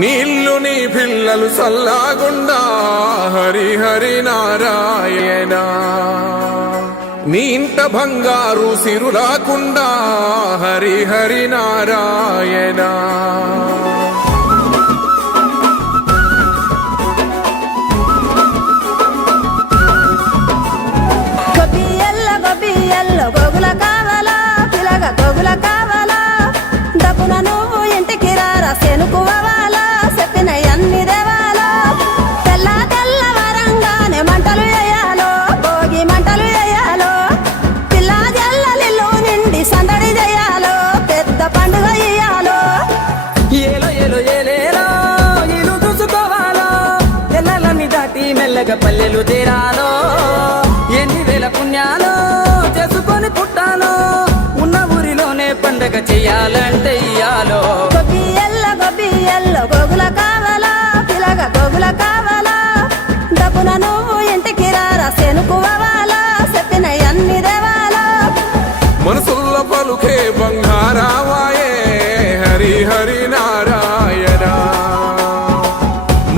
నీళ్ళు నీ పిల్లలు సల్లాగుండా హరి హరి నారాయణ. నీ ఇంట బంగారు సిరులాకుండా హరి హరి నారాయణ. గోగుల కావాలా పిలగ గోగుల కావాలా డబ్బున నువ్వు ఇంటికి రారా సెనుకువాలా చెప్పిన అన్ని దేవాలా. తెల్ల తెల్ల వరంగానే మంటలు వేయాలో భోగి మంటలు వేయాలో. పిల్ల జల్లలిల్లు నిండి సందడి చేయాలో పెద్ద పండుగ ఇయ్యాలో. ఏలో ఏలో ఏలేలో ఇల్లు చూసుకోవాలో ఎల్లలన్నీ దాటి మెల్లగా పల్లెలు తీరాలో. ఎన్ని వేల పుణ్యాలో చేసుకొని పుట్టాలో ఉన్న ఊరిలోనే పండగ చెయ్యాలంటే ఇయ్యాలో. గొబ్బియల్లో గోగుల కావాలా పిలగ గోగుల కావాలా డబ్బున నువ్వు ఇంటికి రారా సెనుకువాలా చెప్పిన అన్ని దేవాలా. మనసుల్లో పలుకే బంగారావాయే హరి హరి నారాయణ.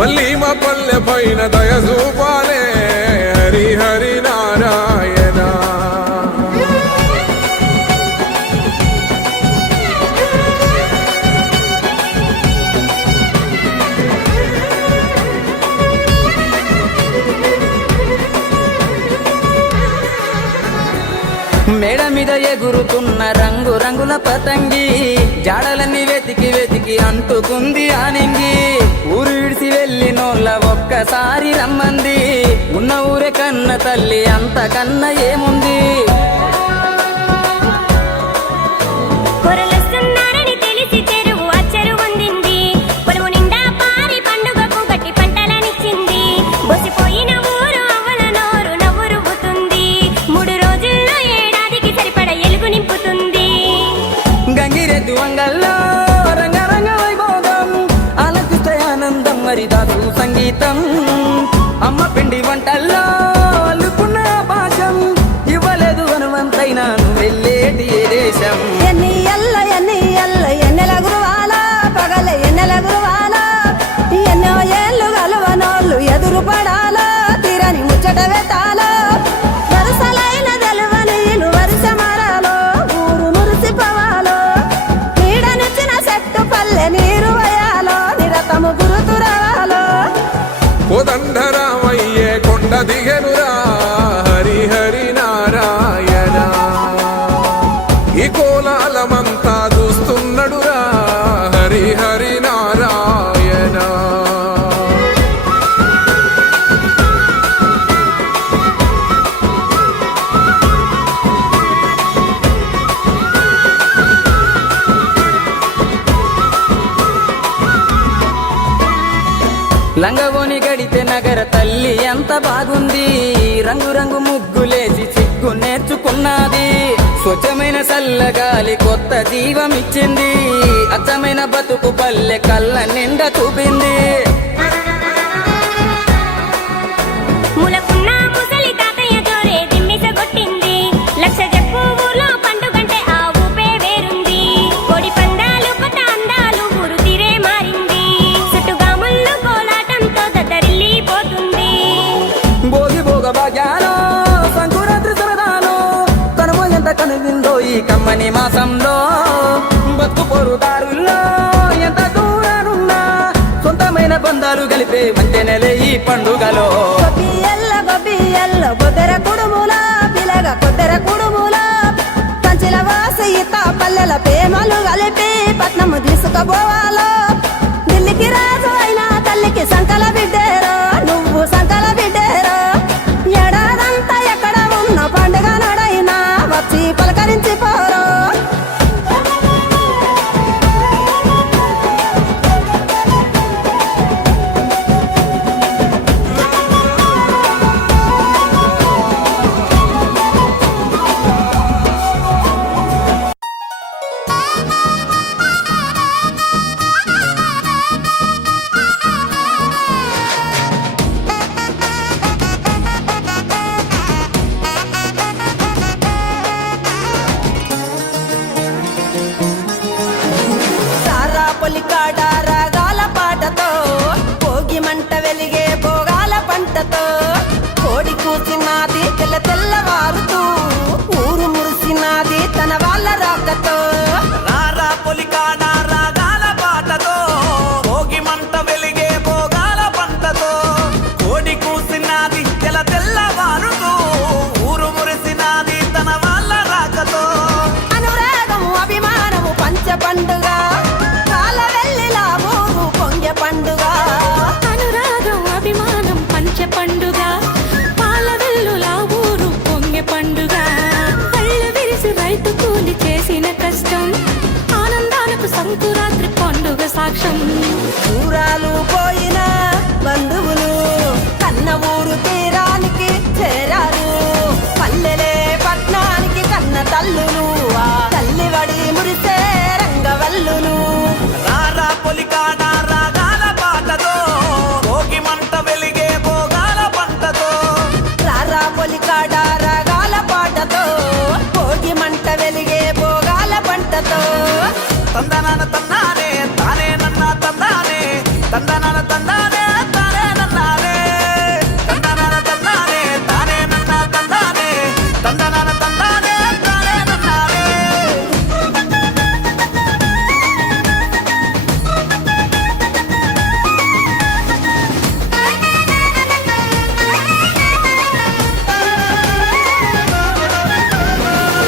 మళ్ళీ మా పల్లె పైన దయ చూపాలే హరి హరి నారాయణ. మేడ మీద ఎగురుతున్న రంగు రంగుల పతంగి జాడలన్నీ వెతికి వెతికి అంటుకుంది ఆనింగి. ఊరు విడిసి వెళ్ళినోళ్ళ ఒక్కసారి రమ్మంది. ఉన్న ఊరే కన్న తల్లి అంతకన్నా ఏముంది. గంగిరెద్దు వంగల్లో రంగరంగ వైభోగం ఆలకిస్తే ఆనందం మరిదాసు సంగీతం. అమ్మ పిండి వంటల్లో అల్లుకున్న భాషం ఇవ్వలేదు హనుమంతైనా వెళ్ళేటి ఏ దేశం. ఎన్నెల గురువాలా పగల ఎన్నెల గురువాలా ఎన్నో ఏళ్ళు గలవనోళ్ళు ఎదురు పడాలా తీరని ముచ్చట వెతాలా. వరుసలైన తెలవనీలు వరుస మరాలో ఊరు మురిసిపోవాలో. నీడనిచ్చిన చెట్టు పల్లె నీరు వయాలో నిరతము గురుతురావాలో. కోదండరామయ్యే కొండ దిగెనురా హరి హరి నారాయణ. ఈ కోలాలమంతా చూస్తున్నడురా హరి హరి నారాయణ. లంగవోని గడితే నగర తల్లి ఎంత బాగుంది. రంగు రంగు ముగ్గులేసి సిగ్గు నేర్చుకున్నది. స్వచ్ఛమైన చల్లగాలి కొత్త జీవం ఇచ్చింది. అచ్చమైన బతుకు పల్లె కళ్ళ నిండా చూపింది. సంకురాత్రి సరదాలో తనము ఎంత కనువిందో ఈ కమ్మని మాసంలో. బతుకు పొరుదారుల్లో ఎంత దూరానున్నా సొంతమైన బంధాలు కలిపే మంచి నెలే ఈ పండుగలో. గొబ్బియల్లో కొద్దెర కుడుముల పిలగ కొద్దెర కుడుముల కంచిల వాసి ఇత పల్లెల ప్రేమలు కలిపి పట్నము తీసుకుపోవాలో. ఢిల్లీకి రాజు అయినా తల్లికి సంకల బిడ్డేరో నువ్వు సంకల బిడ్డేరో. ఏడాదంతా ఎక్కడ ఉన్న పండుగ నడైనా వచ్చి పలకరించి పోరో. సాక్ష్యం. దూరాలు పోయిన బంధువులు కన్న ఊరు తీరానికి చేరారు. పల్లెలే పట్నానికి కన్న తల్లులు ఆ తల్లి వడి మురిసే రంగవల్లులు. రారా పొలికాడ రాగాల పాటతో భోగి మంట వెలిగే భోగాల పంటతో. రారా పొలికాడ రాగాల పాటతో భోగి మంట వెలిగే భోగాల పంటతో. తందనాన తందానే తానే నన్న తందానే తందనాన తందానే తానే నన్నానే. తందనాన తందానే తానే నన్న తందానే తందనాన తందానే తానే నన్నానే.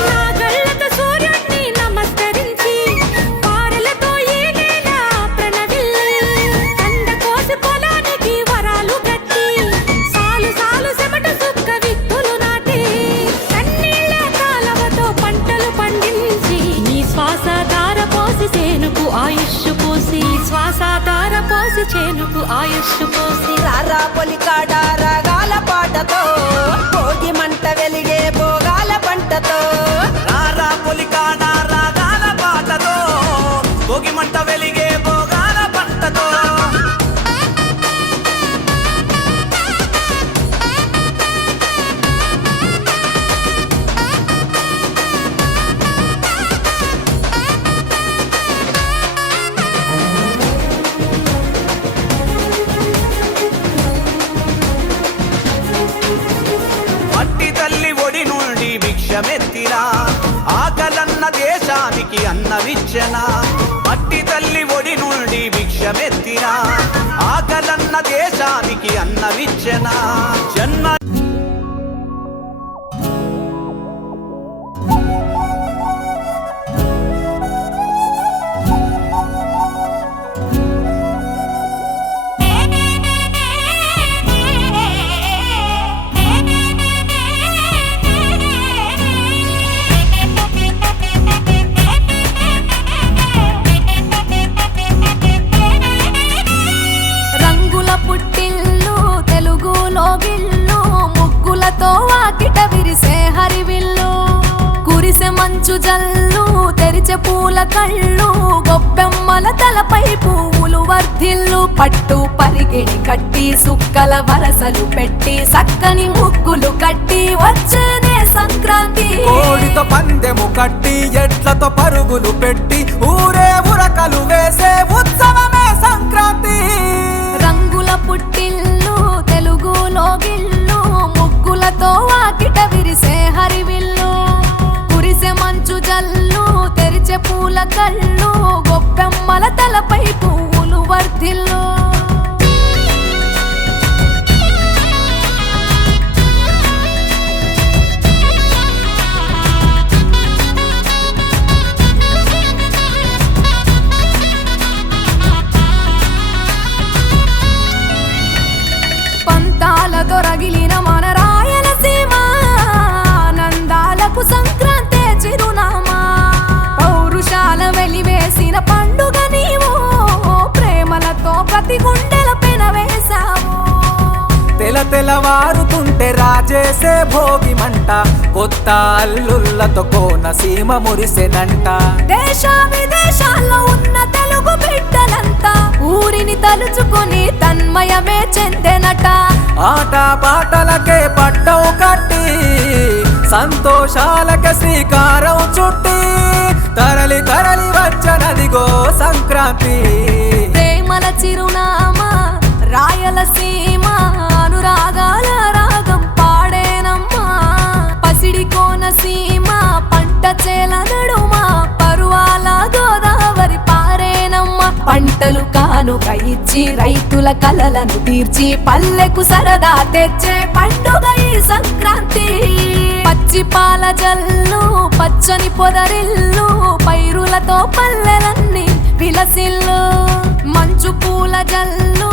నా గళ్ళతో సూర్యుణ్ణి నమస్కరించి పారలతో ఈ నేల ప్రణవిల్లి. కంద కోసి పొలానికి వరాలు కట్టి సాలు సాలు చెమట సుక్క విత్తులు నాటి కన్నీళ్ళ కాలవతో పంటలు పండించి నీ శ్వాస ధార పోసి చేనుకు ఆయుష్ పోసి శ్వాస ధార పోసి చేనుకు ఆయుష్ పోసి. రారా పొలికాడ రాగాల పాటతో భోగి మంట వెలిగే భోగాల పంటతో. రారా పొలికాడ రాగాల పాటతో భోగి మంట వెలిగే భోగాల పంటతో. మట్టి తల్లి ఒడి నుండి భిక్షమెత్తినా ఆకలన్న దేశానికి అన్నవిచ్చనా. మట్టి తల్లి ఒడి నుండి భిక్షమెత్తినా ఆకలన్న దేశానికి అన్నవిచ్చనా. జన్మ రంగుల పుట్టిల్లు తెలుగులో గిల్లు ముగ్గులతో వాకిట విరిసే హరివిల్లు. కురిసె మంచు జల్లు తెరిచే పూల కళ్ళు గొబ్బెమ్మల తలపై పువ్వులు వర్ధిల్లు. పట్టు పరిగిడి కట్టి సుక్కల వరసలు పెట్టి సక్కని ముగ్గులు కట్టి వచ్చేనే సంక్రాంతి. కోడితో పందెము కట్టి ఎడ్లతో పరుగులు పెట్టి ఊరే ఉరకలు వేసే ఉత్సవమే సంక్రాంతి. రంగుల పుట్టిల్లు తెలుగులో గిల్లు ముగ్గులతో వాకిట విరిసే హరివిల్లు. కురిసె మంచు జల్లు తెరిచే పూల కళ్ళు గొబ్బెమ్మల తలపై పువ్వులు వర్ధిల్లు. పంతాలతో రగిలిన మన రాయలసీమ ఆనందాలకు సంక్రాంతే చిరునామా. పౌరుషాల వెలివేసిన పండుగ నీవు ప్రేమలతో ప్రతి గుండెల పెనవేశావు. తెలవారుతుంటే రాజేసే భోగి మంట కొత్త అల్లుళ్ళతో కోనసీమ మురిసెనంట. దేశ విదేశాల్లో ఉన్న తెలుగు బిడ్డలంతా ఊరిని తలుచుకొని తన్మయమే చెందెనట. ఆట పాటలకే పట్టవు కట్టి సంతోషాలకే శ్రీకారం చుట్టి తరలి తరలి వచ్చనదిగో సంక్రాంతి. ప్రేమల చిరునామా రాయలసీమ అనురాగాల రాగం పాడేనమ్మా. పసిడి కోనసీమ పంట చేల నడుమ పరువాల గోదావరి పారేనమ్మా. పంటలు కానుక ఇచ్చి రైతుల కలలను తీర్చి పల్లెకు సరదా తెచ్చే పండుగ ఈ సంక్రాంతి. పచ్చి పాల జల్లు పచ్చని పొదరిల్లు పైరులతో పల్లెలన్నీ విలసిల్లు. మంచు పూల జల్లు